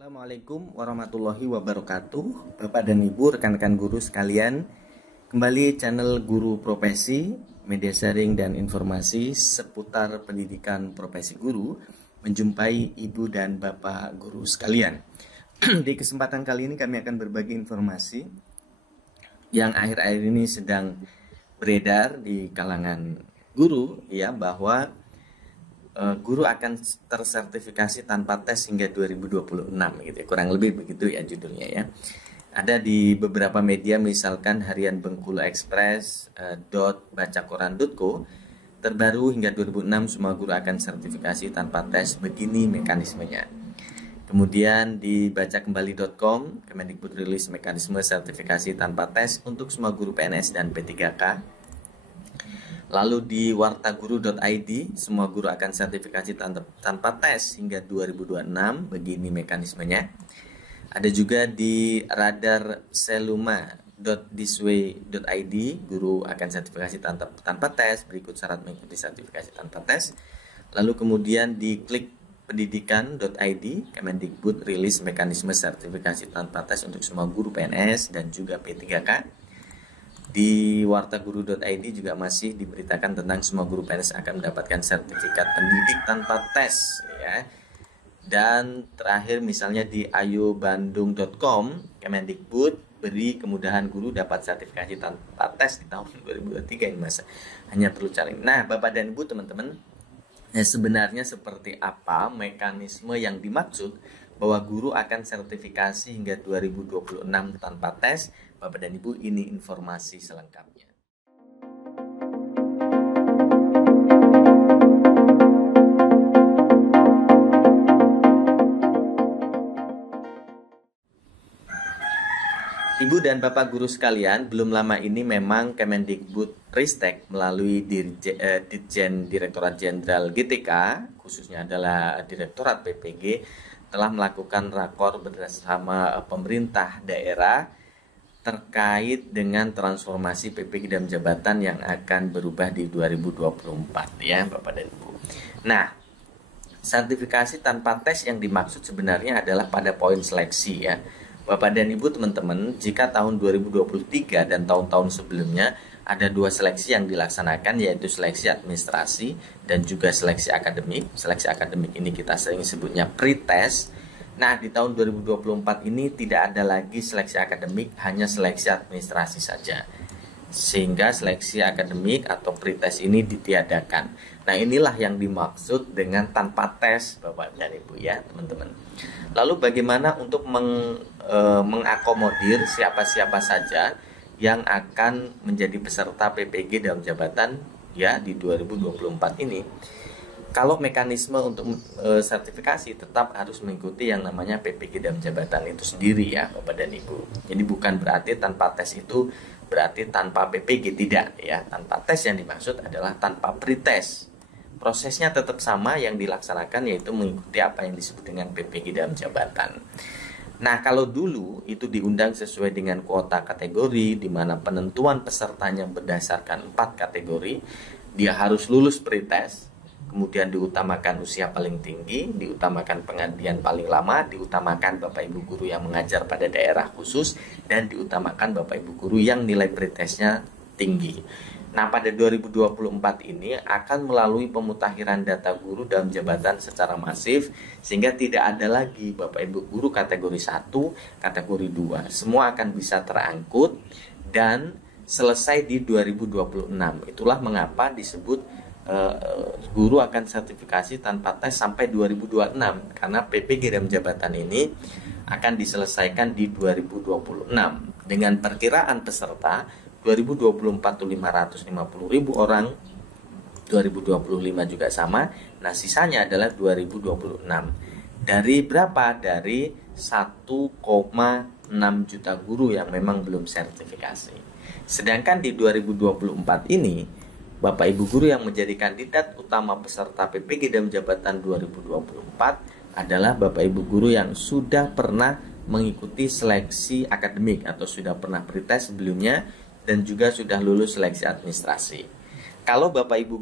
Assalamualaikum warahmatullahi wabarakatuh. Bapak dan Ibu, rekan-rekan guru sekalian, kembali channel Guru Profesi, media sharing dan informasi seputar pendidikan profesi guru, menjumpai Ibu dan Bapak guru sekalian. Di kesempatan kali ini kami akan berbagi informasi yang akhir-akhir ini sedang beredar di kalangan guru, ya, bahwa guru akan tersertifikasi tanpa tes hingga 2026 gitu ya. Kurang lebih begitu ya judulnya ya. Ada di beberapa media, misalkan Harian Bengkulu Express, .bacakoran.co, terbaru hingga 2006 semua guru akan sertifikasi tanpa tes, begini mekanismenya. Kemudian di bacakembali.com, Kemendikbud rilis mekanisme sertifikasi tanpa tes untuk semua guru PNS dan P3K. Lalu di wartaguru.id, semua guru akan sertifikasi tanpa tes hingga 2026, begini mekanismenya. Ada juga di radarseluma.thisway.id, guru akan sertifikasi tanpa tes, berikut syarat mengikuti sertifikasi tanpa tes. Lalu kemudian di klikpendidikan.id, Kemendikbud rilis mekanisme sertifikasi tanpa tes untuk semua guru PNS dan juga P3K. Di wartaguru.id juga masih diberitakan tentang semua guru PNS akan mendapatkan sertifikat pendidik tanpa tes ya. Dan terakhir misalnya di ayobandung.com, Kemendikbud beri kemudahan guru dapat sertifikasi tanpa tes di tahun 2023 ini masa. Hanya perlu cari. Nah, Bapak dan Ibu, teman-teman, sebenarnya seperti apa mekanisme yang dimaksud bahwa guru akan sertifikasi hingga 2026 tanpa tes? Bapak dan Ibu, ini informasi selengkapnya. Ibu dan Bapak guru sekalian, belum lama ini memang Kemendikbud Ristek melalui Ditjen Direktorat Jenderal GTK, khususnya adalah Direktorat PPG, telah melakukan rakor bersama pemerintah daerah terkait dengan transformasi PPG dan jabatan yang akan berubah di 2024 ya Bapak dan Ibu. Nah, sertifikasi tanpa tes yang dimaksud sebenarnya adalah pada poin seleksi ya. Bapak dan Ibu, teman-teman, jika tahun 2023 dan tahun-tahun sebelumnya ada dua seleksi yang dilaksanakan, yaitu seleksi administrasi dan juga seleksi akademik. Seleksi akademik ini kita sering sebutnya pre-test. Nah, di tahun 2024 ini tidak ada lagi seleksi akademik, hanya seleksi administrasi saja. Sehingga seleksi akademik atau pretest ini ditiadakan. Nah, inilah yang dimaksud dengan tanpa tes, Bapak dan Ibu ya, teman-teman. Lalu bagaimana untuk mengakomodir siapa-siapa saja yang akan menjadi peserta PPG dalam jabatan ya di 2024 ini? Kalau mekanisme untuk sertifikasi tetap harus mengikuti yang namanya PPG dalam jabatan itu sendiri ya Bapak dan Ibu. Jadi bukan berarti tanpa tes itu berarti tanpa PPG, tidak ya. Tanpa tes yang dimaksud adalah tanpa pretest. Prosesnya tetap sama yang dilaksanakan, yaitu mengikuti apa yang disebut dengan PPG dalam jabatan. Nah, kalau dulu itu diundang sesuai dengan kuota kategori, di mana penentuan pesertanya berdasarkan 4 kategori, dia harus lulus pretest. Kemudian diutamakan usia paling tinggi, diutamakan pengabdian paling lama, diutamakan Bapak Ibu guru yang mengajar pada daerah khusus, dan diutamakan Bapak Ibu guru yang nilai pretestnya tinggi. Nah, pada 2024 ini akan melalui pemutakhiran data guru dalam jabatan secara masif, sehingga tidak ada lagi Bapak Ibu guru kategori 1, kategori 2. Semua akan bisa terangkut dan selesai di 2026. Itulah mengapa disebut guru akan sertifikasi tanpa tes sampai 2026, karena PPG dalam jabatan ini akan diselesaikan di 2026 dengan perkiraan peserta 2024 itu 550.000 orang, 2025 juga sama. Nah, sisanya adalah 2026. Dari berapa? Dari 1,6 juta guru yang memang belum sertifikasi. Sedangkan di 2024 ini Bapak Ibu guru yang menjadi kandidat utama peserta PPG dalam jabatan 2024 adalah Bapak Ibu guru yang sudah pernah mengikuti seleksi akademik atau sudah pernah pretest sebelumnya dan juga sudah lulus seleksi administrasi. Kalau Bapak Ibu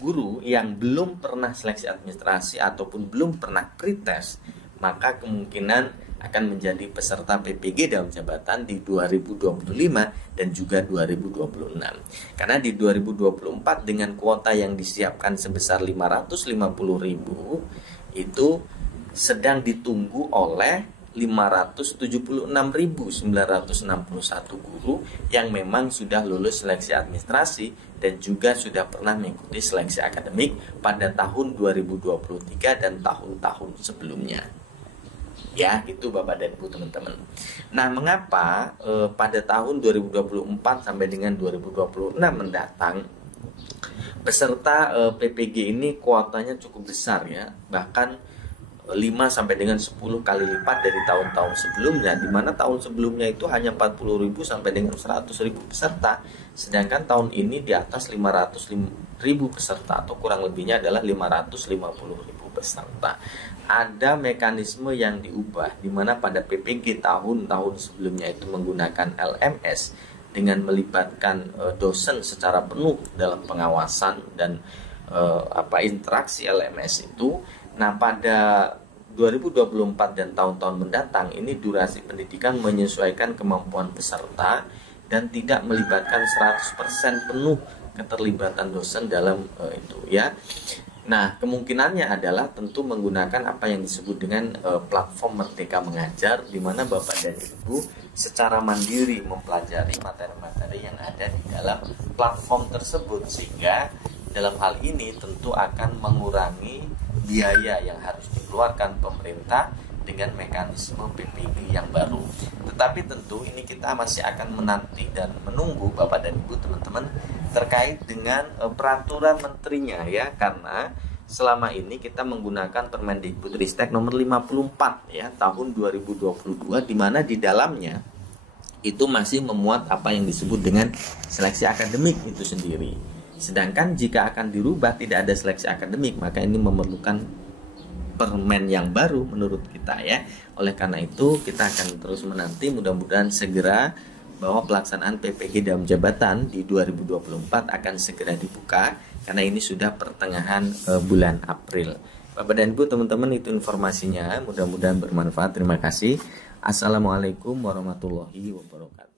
guru yang belum pernah seleksi administrasi ataupun belum pernah pretest, maka kemungkinan akan menjadi peserta PPG dalam jabatan di 2025 dan juga 2026. Karena di 2024 dengan kuota yang disiapkan sebesar 550.000 itu sedang ditunggu oleh 576.961 guru yang memang sudah lulus seleksi administrasi dan juga sudah pernah mengikuti seleksi akademik pada tahun 2023 dan tahun-tahun sebelumnya. Ya, itu Bapak dan Ibu teman-teman. Nah, mengapa pada tahun 2024 sampai dengan 2026 mendatang peserta PPG ini kuotanya cukup besar ya, bahkan 5 sampai dengan 10 kali lipat dari tahun-tahun sebelumnya, di mana tahun sebelumnya itu hanya 40.000 sampai dengan 100.000 peserta, sedangkan tahun ini di atas 500.000 peserta atau kurang lebihnya adalah 550.000 peserta. Ada mekanisme yang diubah, di mana pada PPG tahun-tahun sebelumnya itu menggunakan LMS dengan melibatkan dosen secara penuh dalam pengawasan dan interaksi LMS itu. Nah, pada 2024 dan tahun-tahun mendatang ini durasi pendidikan menyesuaikan kemampuan peserta dan tidak melibatkan 100% penuh keterlibatan dosen dalam itu ya. Nah, kemungkinannya adalah tentu menggunakan apa yang disebut dengan platform Merdeka Mengajar, di mana Bapak dan Ibu secara mandiri mempelajari materi-materi yang ada di dalam platform tersebut, sehingga dalam hal ini tentu akan mengurangi biaya yang harus dikeluarkan pemerintah dengan mekanisme PPG yang baru. Tetapi tentu ini kita masih akan menanti dan menunggu Bapak dan Ibu teman-teman terkait dengan peraturan menterinya ya, karena selama ini kita menggunakan Permendikbudristek nomor 54 ya tahun 2022, di mana di dalamnya itu masih memuat apa yang disebut dengan seleksi akademik itu sendiri. Sedangkan jika akan dirubah tidak ada seleksi akademik, maka ini memerlukan permen yang baru menurut kita ya. Oleh karena itu kita akan terus menanti, mudah-mudahan segera bahwa pelaksanaan PPG dalam jabatan di 2024 akan segera dibuka, karena ini sudah pertengahan bulan April. Bapak dan Ibu teman-teman, itu informasinya, mudah-mudahan bermanfaat. Terima kasih. Assalamualaikum warahmatullahi wabarakatuh.